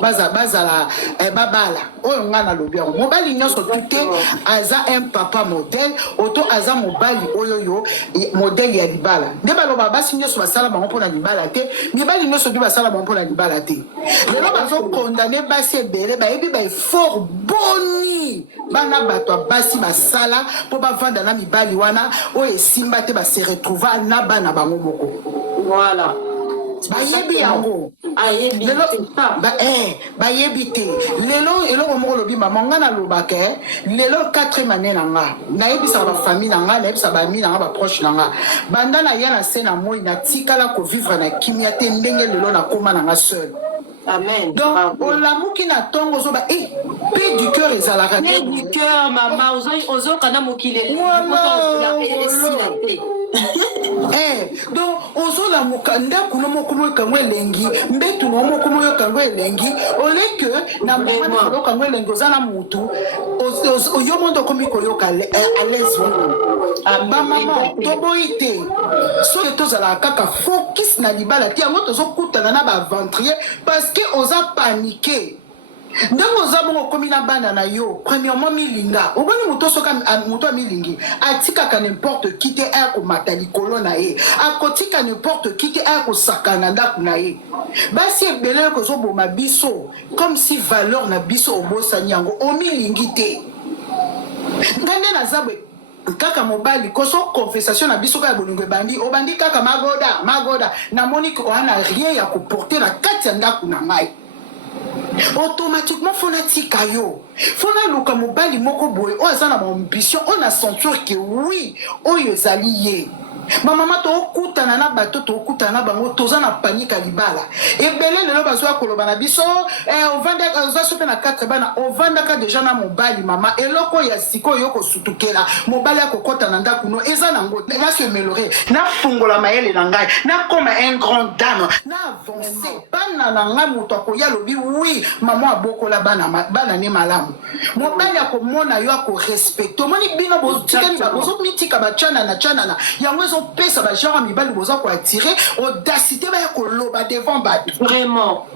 bazala babala oyo ngana lobi yango mobali nyonso tute aza un papa modèle auto aza mobali oyo yo modèle ya libala nde baloba basi nyonso basala bango mpona libala te mibali nyonso mpe basala bango mpona libala te lelo bazokondane basi ebele bayebi baefort boni bana bato ya basi basala mpo bavanda na mibali wana oyo esimba te base retrouva na bana bango moko voilà bayebi yango bayebi te lelo eloko moko lobi mama nga nalobaka lelo 4e année na nga nayebisaka bafamille na nga nayebisaka bami na nga baproche na nga banda na ya na se na moi natikala kovivre na kimia te ndenge lelo nakóma na nga seul. Amen. Donc, olamuki na tongo ozoba paix du cœur ezalaka paix du cœur mama ozokana mokili donc ozolamuka ndako no moko moyo kango elengi mbetu no moko moyo kango elengi oleke na mama kango elengi oza na mutu yo mondo komi koyoka à l'aise bamama toboyi te soki tozalaka kaka focus na libala te yango tozokutana na baventrier parce que oza paniqué ndenge oza bongo okomi na bana na yo premièrement milinga oboni moto soki moto amilingi atikaka n'importe qui te aya komata likolo na ye akotika n'importe qui te aya kosaka na ndako na ye basi ebele kozoboma biso comme si valeur na biso obosani yango omilingi te ngai nde naza boye kaka mobali koso confessation na biso kaka bolingo ebandi obandi kaka magoda namoni oana rien ya koporte na kati ya ndako na ngai automatiquement fona tika yo fona luka mobali moko boye oyo aza na baambition oyo na sentir ke oui oyo ezali ye bamama tookutana na bato tookutana na bango toza na panika libala ebele lelo bazwa koloba na biso oza so mpe na 4 bana ovandaka deja na mobali mama eloko ya sikoyo yo kosutukela mobali akokɔta na ndako no eza nango nasemelore nafungola mayele na ngai nakoma un grand dame na avance bana na ngai moto akoya lobi oui mama abokola bana ne malamu mobali akomona yo akorespecte omoni bino bozomitika bachanana yango pesa ba genre mibali boza ko attirer audacité ba ya koloba devant bato vraiment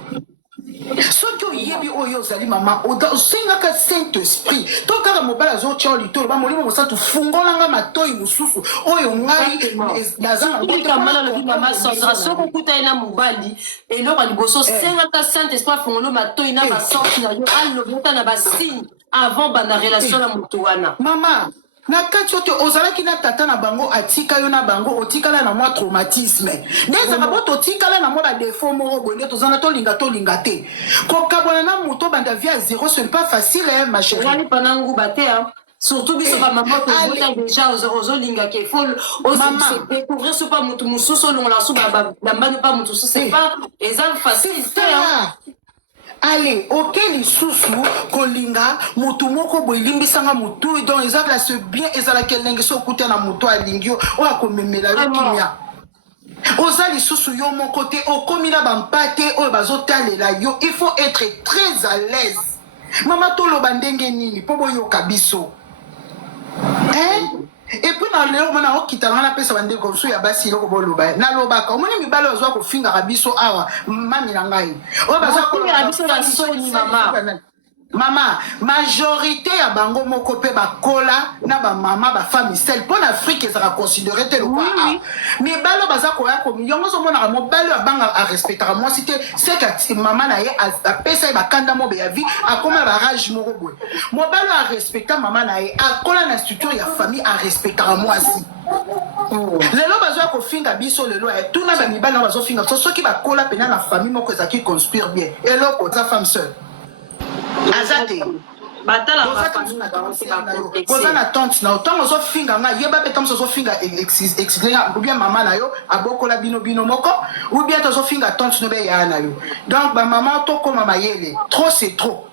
soki oyebi oyo ozali mama osengaka saint esprit to kaka mobali azotia litolo ba molimo mosantu fungolanga matoi mosusu oyo ngai naza mama Sandra soki okutai na mobali eloko liboso sengaka saint esprit afungolo matoi na basorti na yo alobota na basigne avant bana relation na moto wana mama na kati ote ozalaki na tata na bango atika yo na bango otikala na mwa traumatisme ndezaka bo totikala na mwa badefo moko boye tozana tolinga te kokabwana na moto banda via zéro ce n'est pas facile ma chérie ezali pana nguba te surtout biso bamama tobota déjà ozolinga ke fol découvrir so pa motu mosusu olongola so bambani pa motu mosusu c'est pas eza facile te allez ok lisusu kolinga mutu moko boye limbisanga mutu donc ezala ce bien ezalaki elenge so okuta na mutu alingi yo oyo akomemela yo kimia oza lisusu yo moko te okomi na bampate oyo bazotalela yo il faut être très à l'aise mama toloba ndenge nini mpo boyoka biso et puis na lelo mona okitanga na pesa bande ko so ya basi loko boloba na lobaka omoni mibalo azwa ko finga biso awa mami na ngai o bazwa ko finga biso na soni mama majorité ya bango moko pe bakola na ba mama ba femme seule pour l'Afrique ça considérer tel quoi mibalo baza ko ya ko miliongo so mona mo balo banga a respecter moi c'était c'est que mama na ye a pesa ba kanda mo be ya vie a comme ba rage moko boy mo balo a respecter mama na ye a kola na structure ya famille a respecter moi aussi lelo bazwa ko finga biso lelo et tout na ba mibalo bazo finga so qui ba kola pena na famille moko za qui conspire bien et l'autre sa femme seule azate boza na tante na otango ozofinga nga yeba mpe ntango ozofinga expliquer ou bien mama na yo abokola bino moko ou bien tozofinga tante no be ya na yo donc bamama tokoma mayele trop c'est trop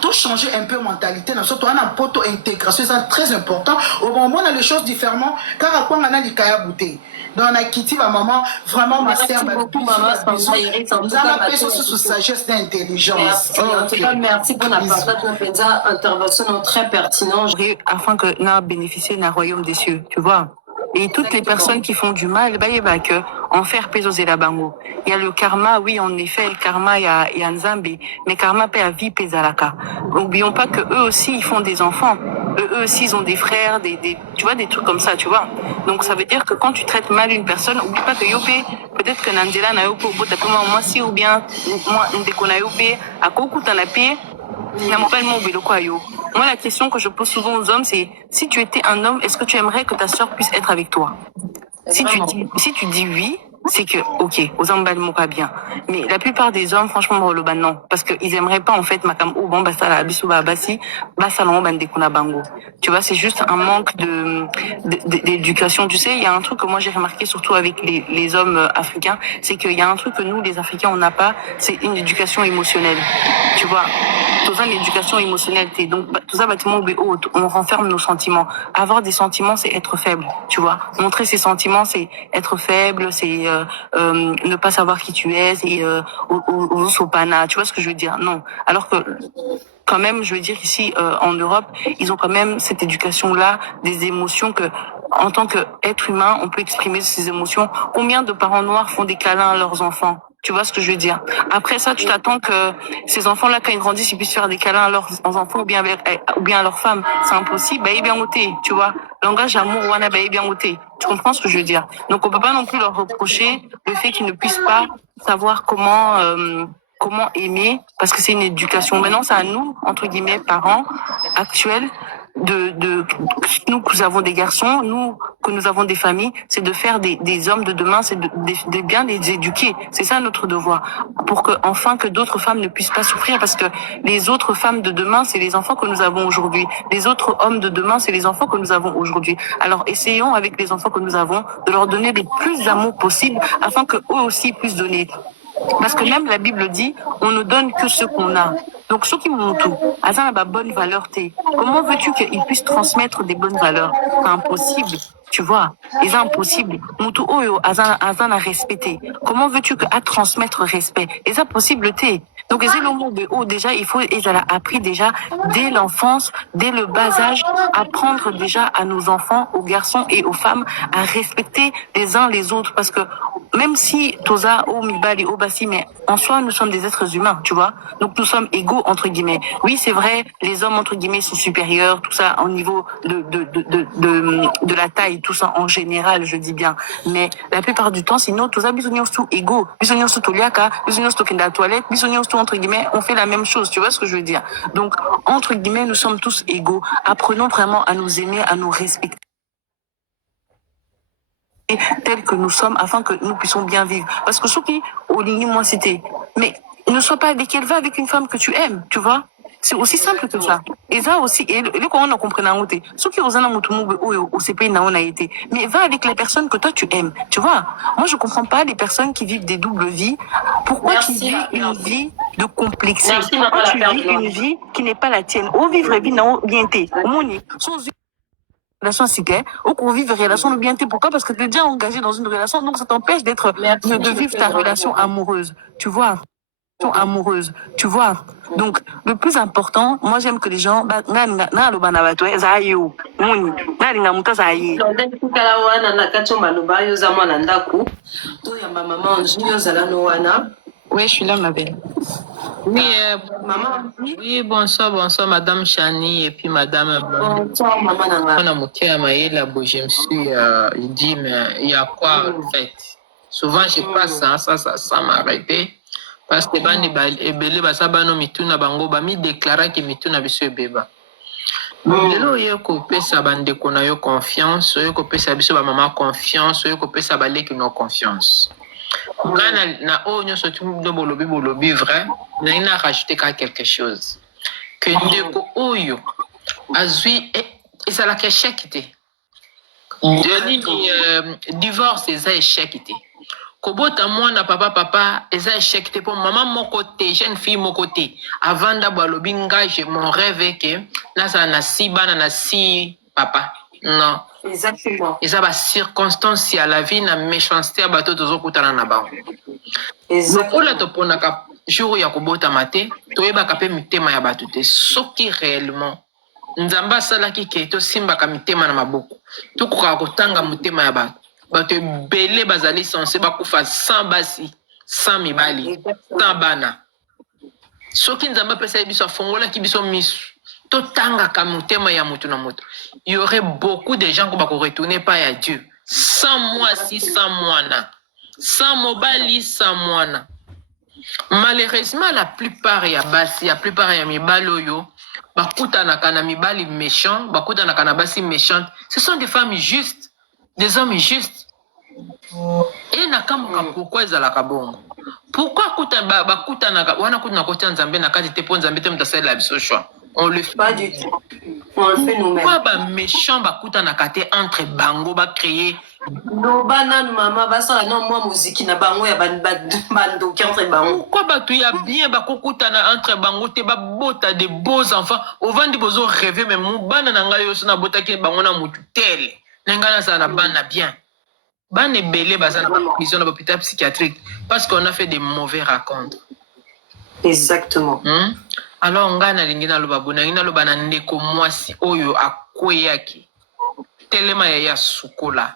tout changer un peu mentalité surtout on a un poto intégration c'est très important au moment on a les choses différemment car à quoi on a likaya bouteille donc on a quitté ma maman vraiment ma sœur nous avons appelé sous sagesse d'intelligence en tout cas merci pour la intervention très pertinente afin que nous bénéficions d'un royaume des cieux tu vois Et toutes les personnes qui font du mal, bah, que en faire peser la bango. Il y a le karma, oui, en effet, le karma, il y a Nzambi, mais karma paie à vie pesalaka. N'oublions pas que eux aussi, ils font des enfants. Eux aussi, ils ont des frères, tu vois, des trucs comme ça, tu vois. Donc, ça veut dire que quand tu traites mal une personne, oublie pas que yopé, peut-être que Nandela n'a yopé, moi si, ou bien, moi, ndeko na yopé, à koku tanapé, moi, la question que je pose souvent aux hommes, c'est si tu étais un homme, est-ce que tu aimerais que ta sœur puisse être avec toi? Si tu dis oui, c'est que, ok, aux hommes, pas bien. Mais la plupart des hommes, franchement, non. Parce qu'ils aimeraient pas, en fait, makam, ou bon, basta la bisou, basi, basta la bande kuna bango. Tu vois, c'est juste un manque d'éducation. Tu sais, il y a un truc que moi j'ai remarqué, surtout avec les hommes africains, c'est qu'il y a un truc que nous, les Africains, on n'a pas, c'est une éducation émotionnelle. Tu vois, tout ça, l'éducation émotionnelle, donc, tout ça, bâtiment, on renferme nos sentiments. Avoir des sentiments, c'est être faible, tu vois. Montrer ses sentiments, c'est être faible, c'est ne pas savoir qui tu es, c'est sopana, tu vois ce que je veux dire? Non. Alors que quand même, je veux dire ici en Europe, ils ont quand même cette éducation-là, des émotions que, en tant qu'être humain, on peut exprimer ces émotions. Combien de parents noirs font des câlins à leurs enfants? Tu vois ce que je veux dire? Après ça, tu t'attends que ces enfants-là, quand ils grandissent, ils puissent faire des câlins à leurs enfants ou bien à leurs femmes. C'est impossible. Bah, bien ôté, tu vois. Langage amour, wana, bah, bien ôté. Tu comprends ce que je veux dire? Donc, on peut pas non plus leur reprocher le fait qu'ils ne puissent pas savoir comment aimer, parce que c'est une éducation. Maintenant, c'est à nous, entre guillemets, parents actuels, nous que nous avons des garçons, nous que nous avons des familles, c'est de faire des hommes de demain, c'est de bien les éduquer. C'est ça notre devoir, pour que enfin que d'autres femmes ne puissent pas souffrir, parce que les autres femmes de demain, c'est les enfants que nous avons aujourd'hui. Les autres hommes de demain, c'est les enfants que nous avons aujourd'hui. Alors essayons avec les enfants que nous avons de leur donner le plus d'amour possible, afin que eux aussi puissent donner. Parce que même la Bible dit, on ne donne que ce qu'on a. Donc, ceux qui m'ont tout, Azan a ma bonne valeur, comment veux-tu qu'ils puissent transmettre des bonnes valeurs? C'est impossible, tu vois. C'est impossible. Mutu oyo, Azan a respecté. Comment veux-tu que à transmettre respect? C'est impossible, Donc, déjà, il faut, ils ont appris déjà dès l'enfance, dès le bas âge, apprendre déjà à nos enfants, aux garçons et aux femmes à respecter les uns les autres. Parce que même si Toza, Mibali, Bassi, mais en soi, nous sommes des êtres humains, tu vois. Donc, nous sommes égaux, entre guillemets. Oui, c'est vrai, les hommes, entre guillemets, sont supérieurs, tout ça, au niveau de la taille, tout ça, en général, je dis bien. Mais la plupart du temps, sinon, Toza, bisognos tous égaux. Bisognos tous toliaka, bisognos tous kenda toilette, bisognos tous, entre guillemets, on fait la même chose, tu vois ce que je veux dire. Donc, entre guillemets, nous sommes tous égaux. Apprenons vraiment à nous aimer, à nous respecter tels que nous sommes, afin que nous puissions bien vivre. Parce que ceux qui, au ligne, moi, c'était, mais ne sois pas avec elle, va avec une femme que tu aimes, tu vois. C'est aussi simple que ça. Et ça aussi, et le comment on comprend en côté. Ceux qui osent au CP, on a été. Mais va avec la personne que toi tu aimes, tu vois. Moi, je comprends pas les personnes qui vivent des doubles vies. Pourquoi tu vis une vie de complexité? Pourquoi tu vis une vie qui n'est pas la tienne? Ou vivre vie non bien t'es. Relation c'est ou qu'on vive relation de bien. Pourquoi? Parce que tu es déjà engagé dans une relation, donc ça t'empêche de vivre ta relation amoureuse, tu vois. Tu vois. Donc, le plus important, moi j'aime que les gens, oui, je suis là, ma belle. Oui, maman. Oui, bonsoir, Madame Chani et puis Madame. Bonsoir, maman Nanga. Je me suis dit, mais il y a quoi en fait? Souvent, je passe ça m'arrêter. Parce que ebele basabano mituna bango ba mi déclara que mituna biso ebeba. Lelo yo ko pesa bande ko na yo confiance, yo ko pesa biso ba maman confiance, yo ko pesa ba leki no confiance. Quand na o nyo so tu do bolobi vrai, na ina rajouter quelque chose. Que ndeko oyo azui et ça la échec té. Divorce eza échec té. Kobota mwana papa eza échec te pour maman mon côté jeune fille mon côté avant d'abord le bingage mon rêve est que na na si bana na si papa non Exactement. eza ba circonstance à la vie na méchanceté à bato tozo kutana na ba lokola to pona ka jour ya kobota maté to yeba ka pe mitema ya bato te soki réellement nzamba salaki ke to simba ka mitema na maboko to ko kotanga mutema ya bato bato ebele bazali censé bakufa sans basi sans mibali sans bana soki nzamba pesa biso afongola ki biso misu to tanga ka mutema ya mutu na mutu il y aurait beaucoup de gens qui vont retourner pas à Dieu sans moi si sans moana sans mobali sans moana. Malheureusement la plupart ya basi la plupart ya mibali oyo bakutana kana mibali méchant bakutana kana basi méchante ce sont des femmes justes des hommes justes et nakamaka pourquoi ezalaka bongo pourquoi bakutana wana kutana kotia nzambe na kati te po nzambe te mutasala la biso choix on le fait pas du tout on le fait nous-mêmes pourquoi ba méchant bakutana kate entre bango ba créer no banane mama basala non moi muziki na bango ya bando qui entre bango pourquoi batu ya bien bakokutana entre bango te babota de beaux enfants ovandi bozo rêver mais mubana na ngai yo sona botaki bango na mutu tele nengana ça na bana bien bana ebele bazana ba prison na hôpital psychiatrique parce qu'on a fait des mauvais racontes exactement alors ngana lingina loba bona ngina loba na ndeko mwasi oyo akweyaki telema ya sukola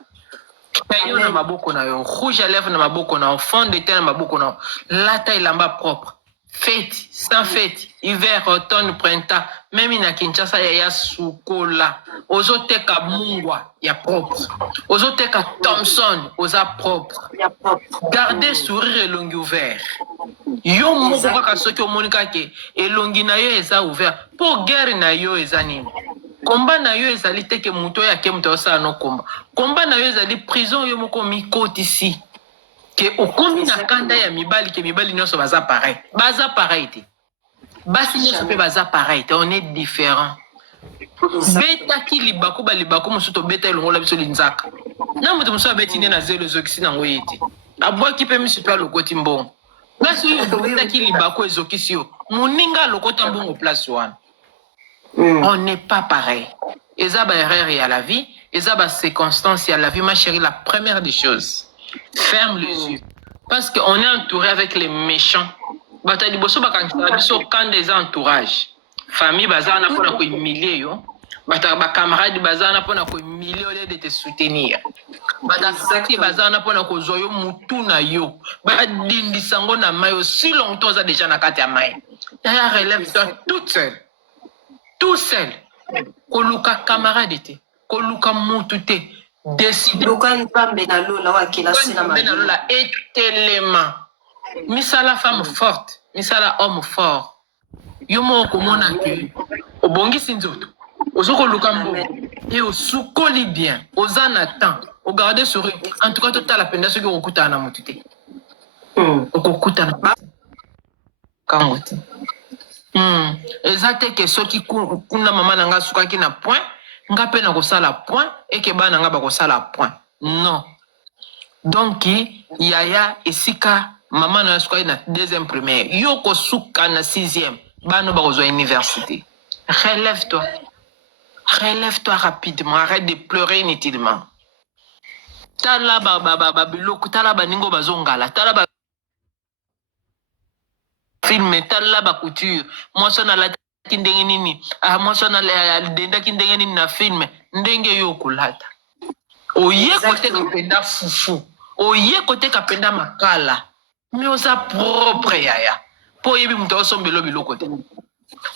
kayo na maboko na yo rouge à lèvres na maboko na fond de teint na maboko na lata ilamba propre fête sans fête hiver automne printemps même ina Kinshasa ya sukola ozoteka mungwa ya propre ozoteka Thompson oza propre garder sourire elongi ouvert yo moko kaka soki omonika ke elongi na yo eza ouvert po guerre na yo eza nini komba na yo ezali teke muto ya ke muto osala no komba na yo ezali prison yo moko mikotisi ke okomi na kanda ya mibali ke mibali nyonso baza pareil te basi nyonso mpe baza pareil te on est différent betaki libako balibako mosusu tobeta elongola biso linzaka na moto mosusu abeti nde na zelo ezokisi nango ye te abwaki mpe misu mpe alokoti mbongo place oyo tobetaki libako ezokisi yo moninga alokota mbongo place wana on n'est pas pareil. Et ça, erreur à la vie, et ça, circonstance à la vie, ma chérie, la première des choses, ferme les yeux. Parce qu'on est entouré avec les méchants. Batali boso bakankisabiso quand des entourages. Famille bazana pona ko humilier yo. Bataba camarade bazana pona ko humilier au lieu de te soutenir. Bataki bazana pona ko zoyo mutu na yo. Ba dindi sango na mayo si longtemps ça déjà na kati ya mai. Ya relève-toi toute seule. Tout seul, koluka camarade te, koluka mutu te, décide. Luka nzambe na lola wa kilasi na ma. Lola etelema. Misala femme forte, misala homme fort. Yomo komona ke obongisi nzoto. Ozoko luka mbo. Et osukoli bien, ozana temps, o garder sourire. En tout cas total la peine ce que okuta na mutu te. Okuta na kangote. Ezate ke soki kuna mama nanga sukaki na point nga pe na kosala point et que bana nga ba kosala point non donc yaya esika mama na sukaki na deuxième primaire yo ko suka na sixième bana ba kozwa université relève-toi rapidement arrête de pleurer inutilement tala ba biloko tala ba ningo bazongala tala ba film tala ba couture moi ça na la kindenge nini moi ça na la denda kindenge nini na film ndenge yo kulata oye kote kapenda fufu oye kote kapenda makala mais oza propre yaya po yebi muto osombelo biloko te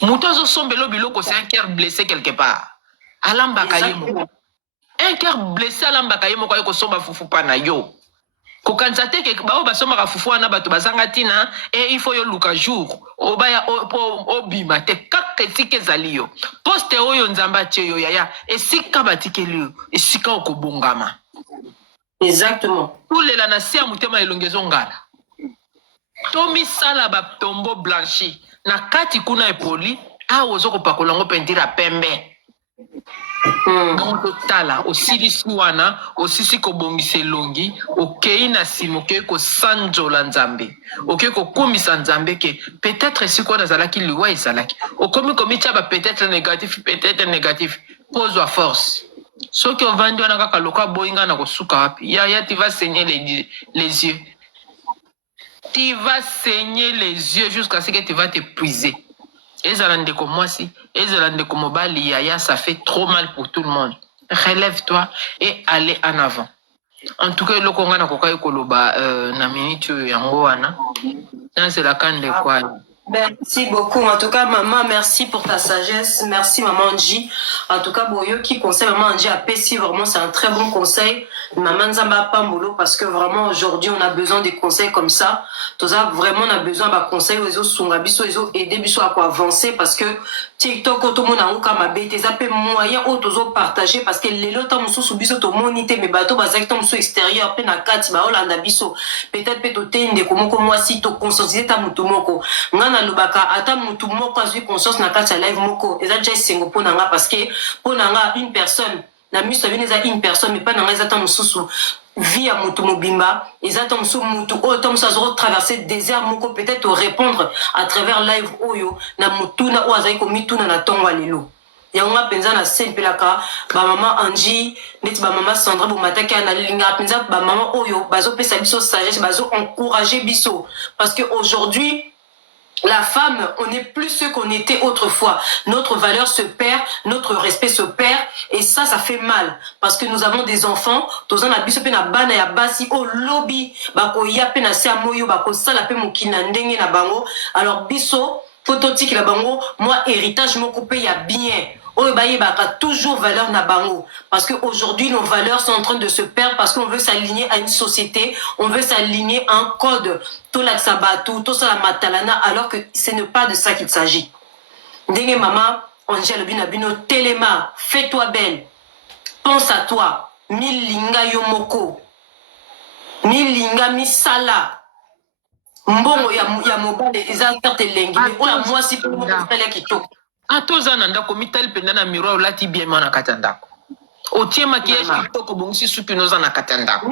muto osombelo biloko c'est un cœur blessé quelque part alamba kayemo un cœur blessé alamba kayemo ko ko somba fufu pa na yo kokanza te ke bao basoma ka fufu na bato bazanga tina et il faut yo luka jour obaya obima te kaka esika ezali yo poste oyo nzamba tie yo yaya esika batikeli yo esika okobongama exactement tulela na se ya mutema elongezo ngala tomisala batombo blanchi na kati kuna epoli awo ozokopakola ngo pentira pembe donc totala osilisi wana osisi kobongisa elongi okei na nsima okei kosanzola nzambe okei kokumisa nzambe ke peut-être esika wana azalaki liwa ezalaki okomi komitia ba peut-être négatif pozwa force soki ovandi wana kaka loka boyinga na kosuka wapi yaya tu vas saigner les yeux tu vas saigner les yeux jusqu'à ce que tu vas t'épuiser ezala ndeko mwasi, ezala ndeko mobali, Yaya, ça fait trop mal pour tout le monde. Relève-toi et allez en avant. En tout cas, le Congo na koka ekoloba na minute yango wana. C'est la canne de quoi. Merci beaucoup. En tout cas, maman, merci pour ta sagesse. Merci, maman Angie. En tout cas, Boyo qui conseille maman Angie à Pessi, vraiment, c'est un très bon conseil. Maman Nzamba Pambolo, parce que vraiment, aujourd'hui, on a besoin des conseils comme ça. Tout ça, vraiment, on a besoin de conseils aux autres Sungabiso, aux autres aider Biso à quoi avancer, parce que TikTok, tout le monde a un kamabé, tes appels moyens, autres partager, parce que les lots, t'as sous Biso, t'as monité, mes bateaux, bah, c'est que extérieur, peine à 4, bah, Hollanda Biso. Peut-être, peut-être, de comment, moi, si t'as conscientisé ta moutoumoko. Na lubaka ata mutu moko azwi conscience na kati ya live moko eza déjà esengo mpo na nga parce que mpo na nga une personne na miso bino eza une personne mais pas na nga eza ta mosusu vie ya mutu mobimba eza ta mosusu mutu oyo ta mosusu azoko traverser désert moko peut-être répondre à travers live oyo na mutuna oyo azali komituna na ntongo ya lelo yango nga mpenza na se mpelaka bamama Angie neti bamama Sandra bomataki na lingaka mpenza bamama oyo bazopesa biso sagesse bazo-encourager biso parce que aujourd'hui la femme, on n'est plus ce qu'on était autrefois. Notre valeur se perd, notre respect se perd, et ça fait mal. Parce que nous avons des enfants, tous en abiso pe na bana ya basi au lobby, bako ya pe na se amoyo, bako sala pe mukina ndenge na bango. Alors biso, phototique la bango, moi héritage mon coupé ya bien. Oh, a toujours valeur na bango. Parce qu'aujourd'hui, nos valeurs sont en train de se perdre parce qu'on veut s'aligner à une société, on veut s'aligner à un code. Tout la sabatu, tout ça la matalana, alors que ce n'est pas de ça qu'il s'agit. Ndenge maman, Angèle Binabino, Téléma, fais-toi belle. Pense à toi. Milinga yomoko. Milinga misala. Mbongo ya mobile, ils ont fait lengi. Mais oh, moi, si pour moi, c'est qui toque. Atoza na ndako mitali penda na miroir olati bien na kati ndako. Otie maquillage kitoko bongisi supi noza na kati ndako.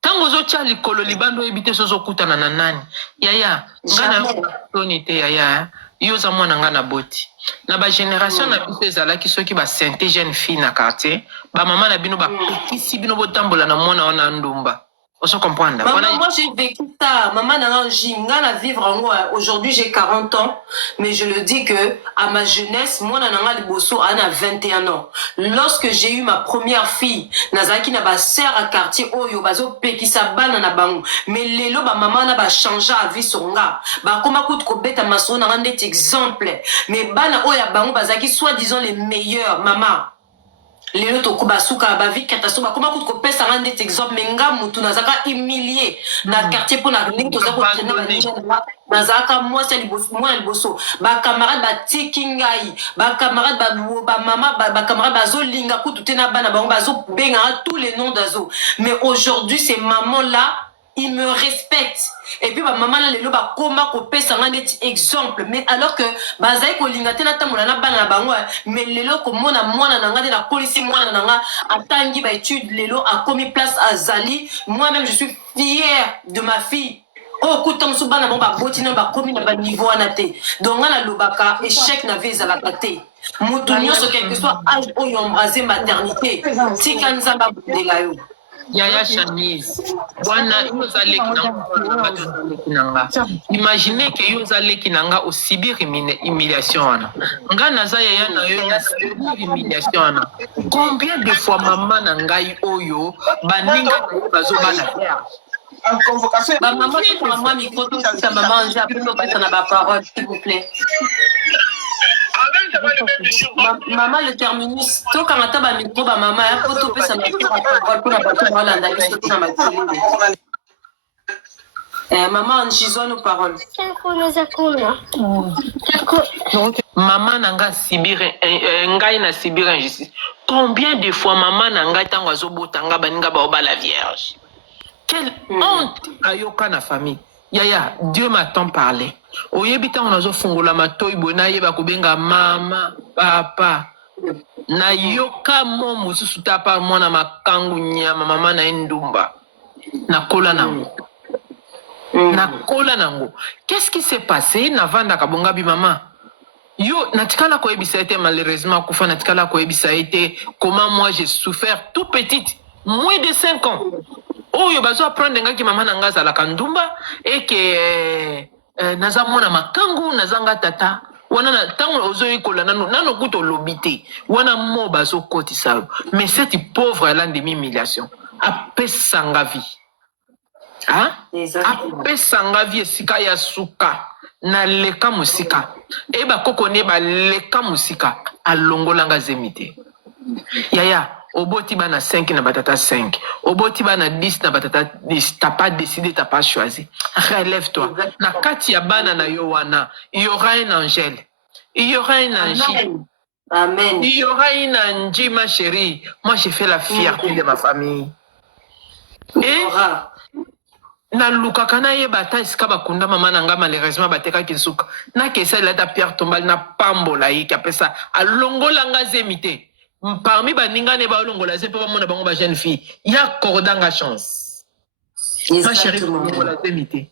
Tango zo tia likolo libando ebite sozo kutana na nani. Yaya, ngana tonite yaya, yoza mwana ngana boti. Na ba génération na biso ezalaki soki ba sainte jeune fille na quartier, ba maman na bino ba petisi bino botambola na mwana wana ndumba. On se comprend. Maman, moi j'ai vécu ça. Maman n'a pas vivre en moi. Aujourd'hui j'ai 40 ans, mais je le dis que à ma jeunesse, moi n'a le bosso à 21 ans. Lorsque j'ai eu ma première fille, Nazaki n'a pas sœur à quartier Oyo bazo peki sa bana na bango. Mais lelo ba maman n'a pas changé à vie son gars. Ba comment coûte ko beta maso n'a rendu exemple. Mais bana Oya bango bazaki soi-disant les meilleurs maman. Lelo to kubasuka ba vie catastrophe comment coûte ko pesa rendre cet exemple menga mutu nazaka humilié na quartier pour na link to zako nazaka moi c'est liboso ba camarade ba tikingai ba camarade ba mama ba camarade ba zo linga kutu tena bana bango bazo benga tous les noms d'azo mais aujourd'hui ces mamans là ils me respectent. Et puis, maman, là, les ba koma ko pesa ngane exemple. Mais alors que, bazai ko lingate na tamola na bana bango, mais lelo ko mona mwana na ngade na police mwana na nga, atangi ba étude lelo a commis place à Zali. Moi-même, je suis fière de ma fille. Oh, kutam su bana bon ba botina ba komi na ba niveau anate. Donc, ngana lobaka, échec na vise à la kate. Moutounio, ce quel que soit âge ou embrasé maternité. Si kanzamba delayo. Yaya Shanice, wana yozaleki nanga. Imaginez que yozaleki nanga au subir humiliation wana. Nga naza yaya na yo na subir humiliation wana. Combien de fois maman na ngai oyo baninga bazo bana vierge. Maman micro tout ça maman j'ai appris ça na ba parole s'il vous plaît. Maman le terminus to quand ata ba micro ba maman ya poto pesa na parole pour la bato balanda biso na matele. Maman Angie nos paroles. Maman nanga sibir ngai na sibir injustice. Combien de fois maman nanga tango azobotanga baninga ba oba la vierge. Quelle honte ayoka na famille. Yaya, Dieu m'a tant parlé. Oyebita on azo fungola matoi bona yeba kubenga mama, papa. Na yoka mo mususu tapa mwana makangu nyama mama na ndumba. Na kola nango. Na kola nango. Qu'est-ce qui s'est passé na vanda kabonga bi mama? Yo, natikala ko ebisa été malheureusement kufa natikala ko ebisa été comment moi j'ai souffert tout petite, moins de 5 ans. Oh, yo bazo apprendre ngaki mama na ngaza la kandumba et que naza mona makangu nazanga tata wana na tango ozoyekola nano kuto lobité wana mo bazo kotisa yo mais cette pauvre elle a demi humiliation apesanga vie apesanga vie esika ya suka na leka musika e bakoko ne baleka musika alongolanga zemite yaya oboti bana 5 na batata 5 oboti bana 10 na batata 10 t'as pas décidé, t'as pas choisi. Relève-toi. Na kati ya bana na yo wana il y aura un angèle, il y aura un ange. Amen. Il y aura une ange, ma chérie. Moi j'ai fait la fierté de ma famille. Et na lukaka na ye bata esika bakunda mama nanga malheureusement bateka kisuka na kesa la ta pierre tombale na pambola ye kapesa alongola nga zemite. Parmi baninga ne ba longola ze pe ba mona bango ba jeune fille ya cordanga chance. Ma chérie longola zemite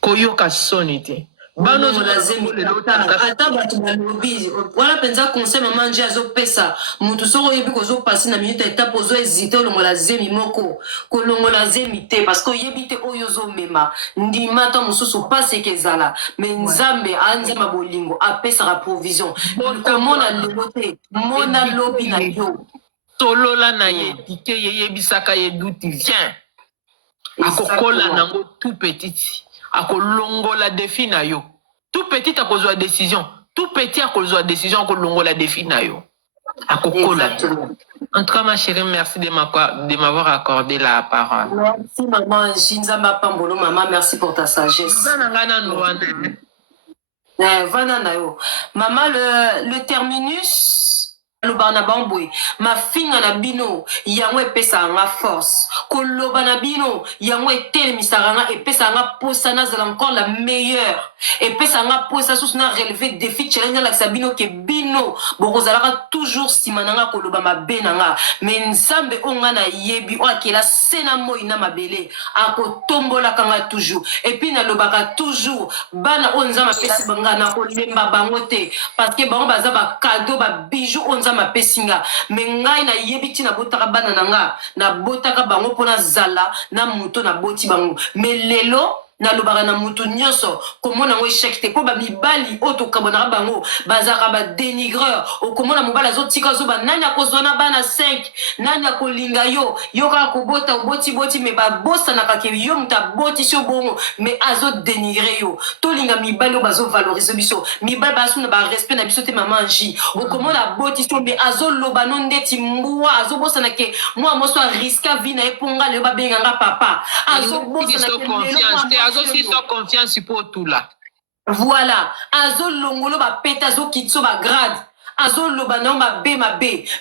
koyoka sonité bano la zemite ata batu balobi wala penza conseil maman nje azo pesa mutu soko yebi kozo passer na minute étape ozo hésiter longola zemi moko ko longola zemite parce que yebite oyo zo mema ndima ta mususu passe kezala mais nzambe anzama bolingo apesa la provision komona lelote mona lobi na yo tolola na ye dike ye yebisaka ye douti vient akokola nango tout petit akolongola défi na yo tout petit akozwa décision tout petit akozwa décision akolongola défi na yo akokola. En tout cas ma chérie, merci de m'avoir accordé la parole. Merci maman Jinzamba Pambolo, maman, merci pour ta sagesse. Maman, le terminus lobana bambwe ma finga na bino yango epesa nga force ko lobana bino yango etelemisa nga epesa nga posa na zala encore la meilleure epesa nga posa sous na relever défi challenge la sabino ke bino bokozalaka toujours simananga ko loba mabe nanga mais nzambe onga na yebi o akela sena moi na mabele ako tombola kanga toujours et puis na lobaka toujours bana onzama pesi banga na ko lemba bangote parce que bango baza ba cadeau ba bijoux onza ma pesinga mengai na yebiti na botaka bana nanga na botaka bango pona zala na muto na boti bango melelo na lobaka na mutu nyonso komona ngo échec te po ba mibali oto kabona bango bazaka ba dénigreur o komona mobala zotika zo ba nani akozona bana 5 nani akolinga yo yoka kobota boti me ba bossa na kake yo muta boti sio bongo mais azo dénigrer yo to linga mibali o bazo valoriser biso mibali basu na ba respect na biso te maman J o komona boti sio mais azo loba non ndeti mbwa azo bossa na ke moi so risque vie na eponga le ba benganga papa azo bossa na ke aussi sans confiance pour tout là. Voilà. Azo longolo ba peta zo kitso ba grade. Azo lobana ma be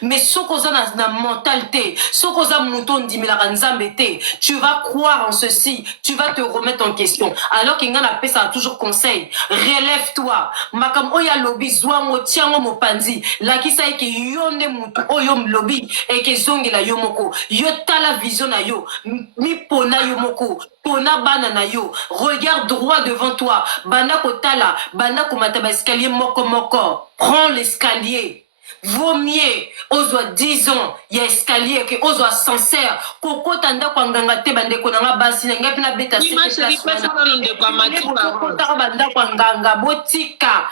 mais sokoza na mentalité sokoza mouton dimila nzambe te tu vas croire en ceci tu vas te remettre en question alors qu'il y a la paix ça a toujours conseil relève-toi makam oya lobby zwa mo tiango mo pandi la ki sai ke yonde mutu oyo lobby et ke zongi la yomoko yo ta la vision na yo mi pona yomoko pona bana na yo regarde droit devant toi bana ko tala bana ko mataba escalier moko prends l'escalier. Vaut mieux, ozo 10 ans, il y a escalier, que ozo sincère, koko tanda kwa nganga te bande konanga basi, nga pina beta sete place. Koko banda kwa nganga, botika,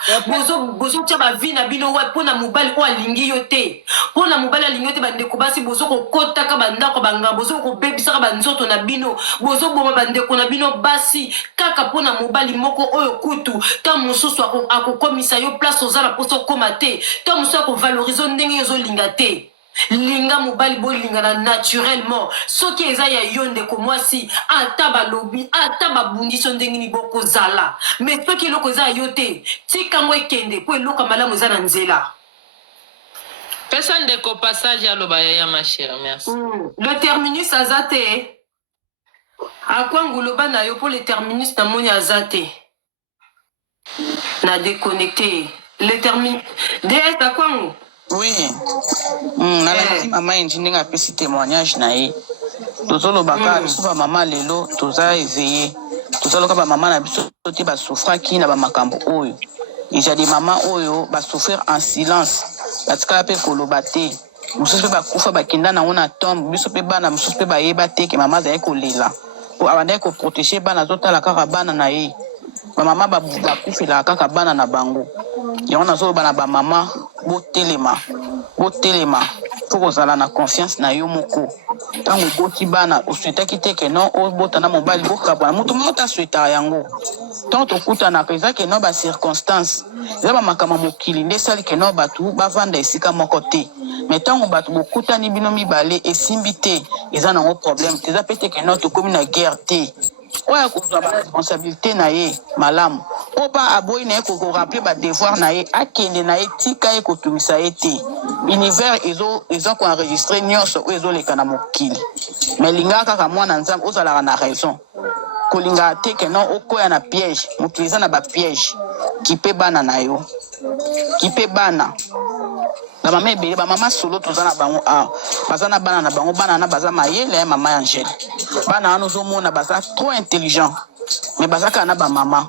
bozo tchaba vina bino wa, pona mubali kwa lingi yote, pona mubali lingi yote bande kubasi, bozo kota ka banda kwa banga, bozo ko bebisa ka banzoto na bino, bozo boma bande kona bino basi, kaka pona mubali moko oyo kutu, ta mususu ako komisa yo place ozala poso komate, ta mususu ako valoriser ndenge yozo lingate linga mobali bo lingana naturellement soki eza ya yonde ko mwasi ata balobi ata babundiso ndenge ni boko zala mais soki loko za yote tika mo ekende po eloka malamu eza na nzela pesa ndeko passage ya loba ya ma chère merci. Le terminus azate akwangu loba na yo pour le terminus na moni azate na déconnecté le terminus DS akwangu. Oui. Nalaki mama Inji ndenge apesi témoignage na ye. Tozolobaka biso ba mama lelo toza éveillé. Tozaloka ba mama na biso te ba souffraki na ba makambo oyo. Déjà des mama oyo ba souffrir en silence. Batika pe koloba te. Mususu pe bakufa bakinda na ona tombe biso pe bana mususu pe bayeba te ke mama zaye kolela. Po abanda ko protéger bana zotala kaka bana na ye. bamama bakufela kaka bana na bango yango nazoloba na bamama botelema fo kozala na confiance na yo moko ntango oboti bana oswetaki te ke non obota na mobali bokabwana moto moko taswetaka yango ntango tokutanaka eza ke non bacirconstance eza bamakambo mokili nde esali ke non bato bavanda esika moko te mais ntango bato bokutani bino mibale esimbi te eza nango problème te eza pe te ke non tokomi na guerre te oyo akozwa baresponsabilité na ye malamu oyo mpa aboyi na ye kokoremplir badevoir na ye akende na ye tika ye kotumisa ye te univers eza koenregistre nyonso oyo ezoleka na mokili mais lingaka kaka mwana nzambe ozalaka na raison kolingaka te ke non okoya na piège mokili eza na bapiège kipe bana na yo kipe bana bamama ebele bamama solo toza na bango baza na bana na bango bana na baza mayele ya mama Angèle bana wana ozomona baza trop intelligent mais baza kaka na bamama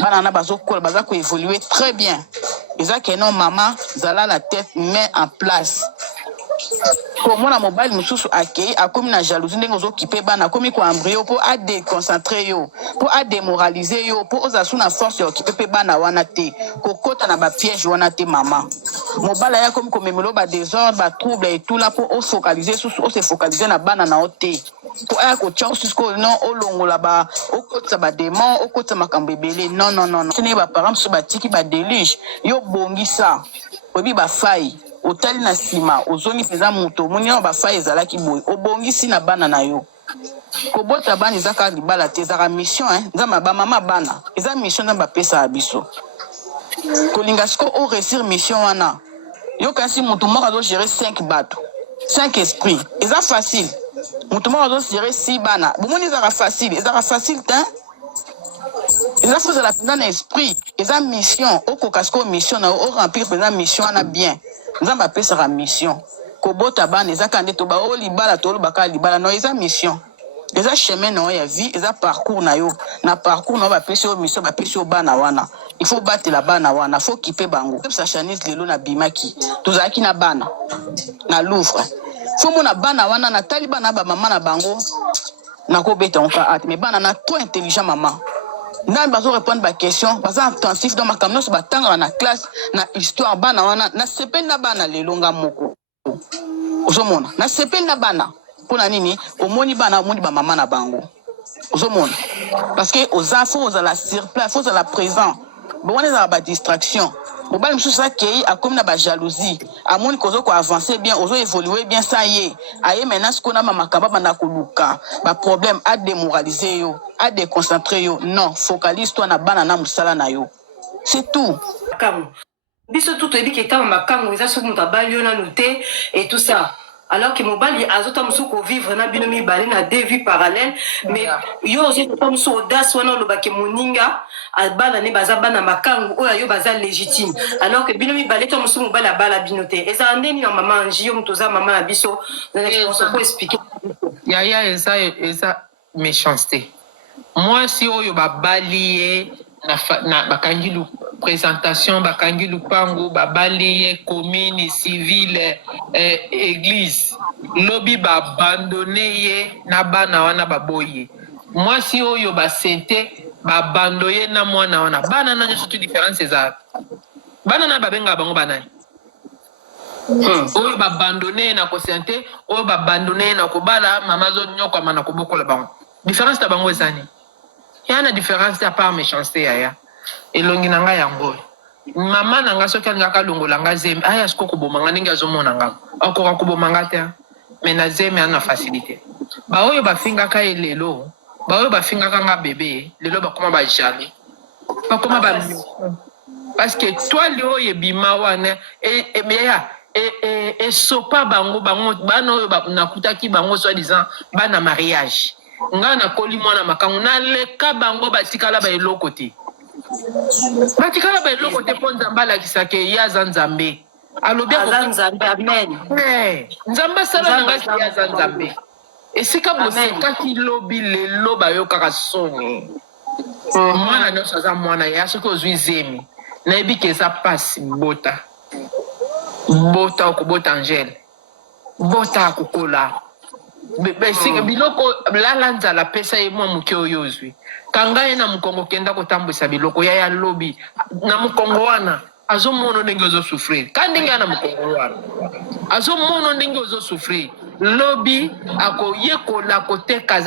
bana na bazokola baza koévolue très bien eza ke non mama zala la tête main en place komona mobali mosusu akei akomi na jalousie ndenge ozokipe bana akomi koambrie yo mpo adeconcentre yo mpo ademoralize yo mpo ozala su na force ya okipe mpe bana wana te kokota na bapiège wana te mama mobali aye akomi komemela badésordre batrouble etula mpo ofocalize susu osefocalize na bana na yo te mpo aya kotia osusu non olongola okotisa badémon okotisa makambo ebele non tene baparent mosusu batiki badelige yo bongisa oyebi bafai otali na nsima ozongi mpenza moto omoni na bafai ezalaki boye obongisi na bana na yo kobota bana eza kaka libala te ezaka mission nzambe bamama bana eza mission nzambe apesaka biso kolinga siko oresir mission wana yokanisi moto moko azogere 5 bato 5 esprit eza facile moto moko azogere 6 bana bomoni ezaka facile te eza fo ezala mpenza na esprit eza mission okoka siko mission na yo oremplir mpenza mission wana bien nzambe apesaka mission kobota bana eza kaka nde toba o libala tolobaka libala no eza mission eza chemin na yo ya vie eza parcours na yo na parcours na yo bapesi yo mission bapesi yo bana wana il faut batela bana wana faut kipe bango sa Shanice lelo na bimaki tozalaki na bana na Louvre faut mona bana wana natali bana bamama na bango nakobeta onka ate mais bana na trop intelligent mama nani bazo répondre ba question baza attentif dans makambo nyonso batanga na classe na histoire bana wana na sepeli na bana lelo nga moko ozomona na sepeli na bana mpona nini omoni bana omoni bamama na bango ozomona parce que oza fo ozala sur place fo ozala présent bwana ezala badistraction mobali mosusu akei akomi na bajalousie amoni kozo koavance bien ozo évolue bien sa ye aye maintenant sikoyo na bamakambo banda koluka baproblème adémoralize yo adéconcentre yo non focalise toi na bana na mosala na yo c'est tout biso tout toyebi ke ntango makango eza soki moto abali yo nanu te et tout ça alors que mobali azota mosusu kovivre na bino mibale na deux vies parallèles mais yo ozota mosusu audace wana olobake moninga abala ne baza bana makango oyo yo baza légitime alors que bino mibale to mosusu mobali abala bino te ezala ndeni na mama Angie yo moto oza mama na biso po expliquer yaya eza méchanceté mwasi oyo babali ye na bakangi présentation bakangi lupango babali ye commune civile église lobi babandone ye na bana wana baboye mwasi oyo basente babando ye na mwana wana bana na nyonso tu différence eza bana na babenga bango banani oyo babandone na kosente oyo babandone na kobala mama zo nyokama na kobokola bango différence ta bango ezani yana différence à part méchanceté yaya elongi nanga yango mama nanga soki alingaka longola nga zemi aya siko kobomanga ndenge azomona nga akoka kobomanga te mais na zemi ana facilité baoyo bafingaka ye lelo baoyo bafingaka nga bebe lelo bakoma bajale bakoma ba parce que toi leo yebima wana meya sopa bango bana oyo nakutaki bango soi-disant bana mariage nga nakoli mwana makango naleka bango batikala baeloko te mpo nzambe alakisaka ye aza nzambe alobi nzambe asala nangaki ye aza nzambe esika bosekaki lobi lelo bayokaka soni mwana nyonso aza mwana ye soki ozwi zemi nayebi ke eza pasi bota okobota Angèle bota akokola biloko lala nzala pesa ye mwa moke oyo ozwi kanga ye na mokongo kenda kotambwisa biloko ya lobi na mokongo wana azomona ndenge ozosouffrir ka ndenge ya na mokongo wana azomona ndenge ozosouffrir lobi akoyekola koteka